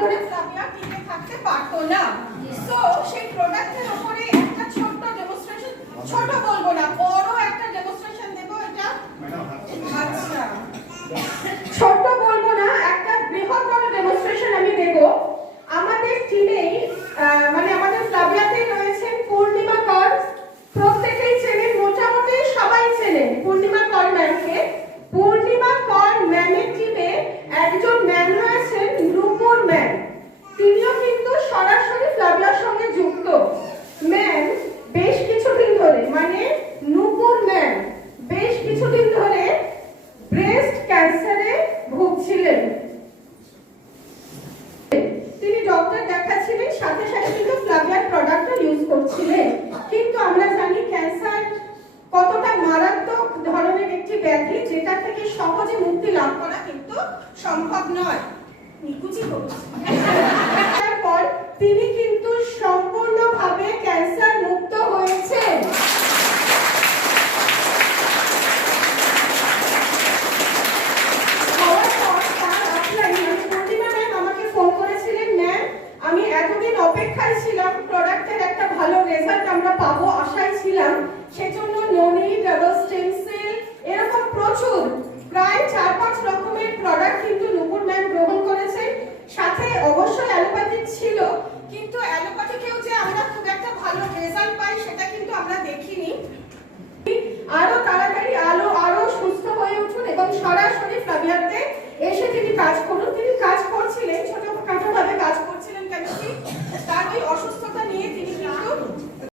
ধরে ফ্লাভিয়া টিকে থাকতে পারতো না। সো সেই প্রোডাক্টের উপরে একটা ছোট্ট ডেমনস্ট্রেশন, ছোট বলবো না, বড় একটা ডেমনস্ট্রেশন দেব। এটা আচ্ছা, ছোট বলবো না, একটা বৃহত্তর ডেমনস্ট্রেশন আমি দেব। আমাদের টিমেই মানে আমাদের ফ্লাভিয়াতে রয়েছেন পূর্ণিমা কর, প্রত্যেকেই চেনেন, মোটামুটি সবাই চেনেন পূর্ণিমা কর ম্যামকে। পূর্ণিমা কর ম্যামের টিমে একজন ম্যাম রয়েছেন নূপুর ম্যাম, তিনিও কিন্তু সরাসরি ফ্লাভিয়ার সঙ্গে যুক্ত। ম্যাম বেশ কিছুদিন ধরে, মানে নূপুর ম্যাম বেশ কিছুদিন ধরে ব্রেস্ট ক্যান্সারে ভুগছিলেন। তিনি ডক্টর দেখাচ্ছিলেন, সাথে সাথে কিন্তু ফ্লাভিয়ার প্রোডাক্টও ইউজ করছিলেন। কিন্তু আমরা জানি ক্যান্সার কতটা মারাত্মক ধরনের একটি ব্যাধি, যেটা থেকে সহজে মুক্তি লাভ করা কিন্তু সম্ভব নয়।